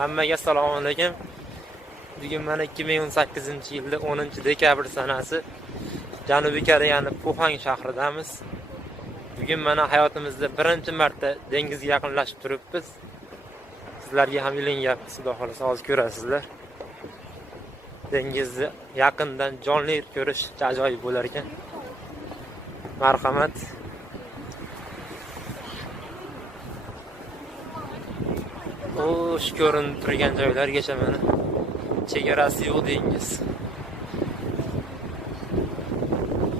Hammaga assalomu alaykum. Bugun mana 2018-yilda 10-dekabr sanasi Janubiy Koreyaning Puxan shahridamiz. Bugun mana hayotimizda birinchi marta dengizga yaqinlashib turibmiz. Sizlarga ham ilingyapti, xudo xolasa hozir ko'rasizlar. Dengizni yaqindan jonli ko'rish ajoyib bo'lar ekan. Marhamat. Shu ko'rinib turgan joylargacha mana chegarasi yo'q dengiz.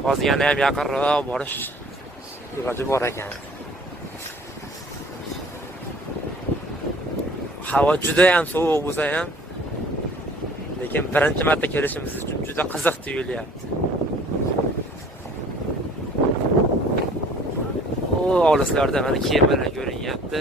Hozir yana ham yaqinroq borish iloji bor ekan. Havo juda ham sovuq bo'lsa ham, lekin birinchi marta kelishimiz uchun juda qiziq tuyulyapti. Olislarda mana kemalar ko'rinyapti.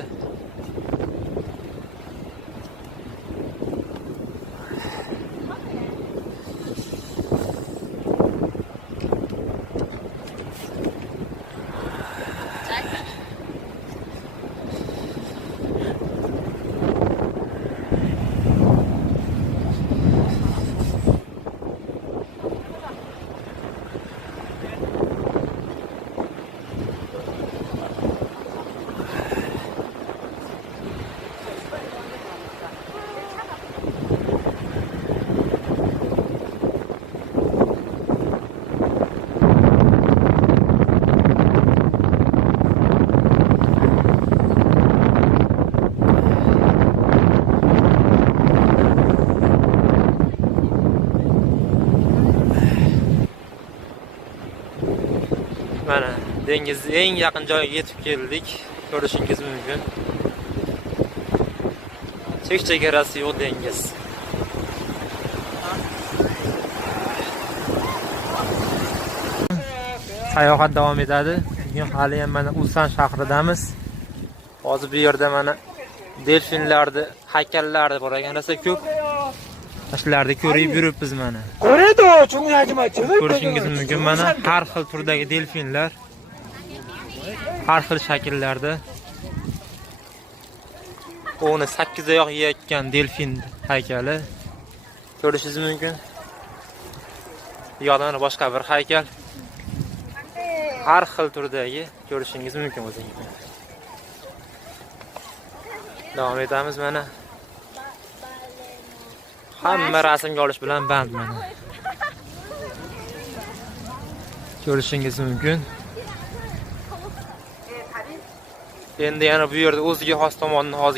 Mana dengizning eng yaqin joyiga yetib keldik. Ko'rishingiz mumkin. Chegarasi yo'q dengiz. Sayohat davom etadi. Bugun hali ham mana Ulsan shahridamiz. Hozir bu yerda mana delfinlarni, haykallarni bor ekan, rosa ko'p. Tashlarni ko'rib yuribmiz mana. Ko'rishingiz mumkin mana har xil turdagi delfinlar, har xil shakllarda. O'ni 8 oyoq yeyotgan delfin haykali ko'rishingiz mumkin. Bu yoqdan boshqa bir haykal. Har xil turdagi ko'rishingiz mumkin o'zingiz. Davom etamiz mana. Hamma rasmga olish bilan band mana. Ko'rishingiz mumkin. Endi yana bu yerda o'ziga xos tomonni hozir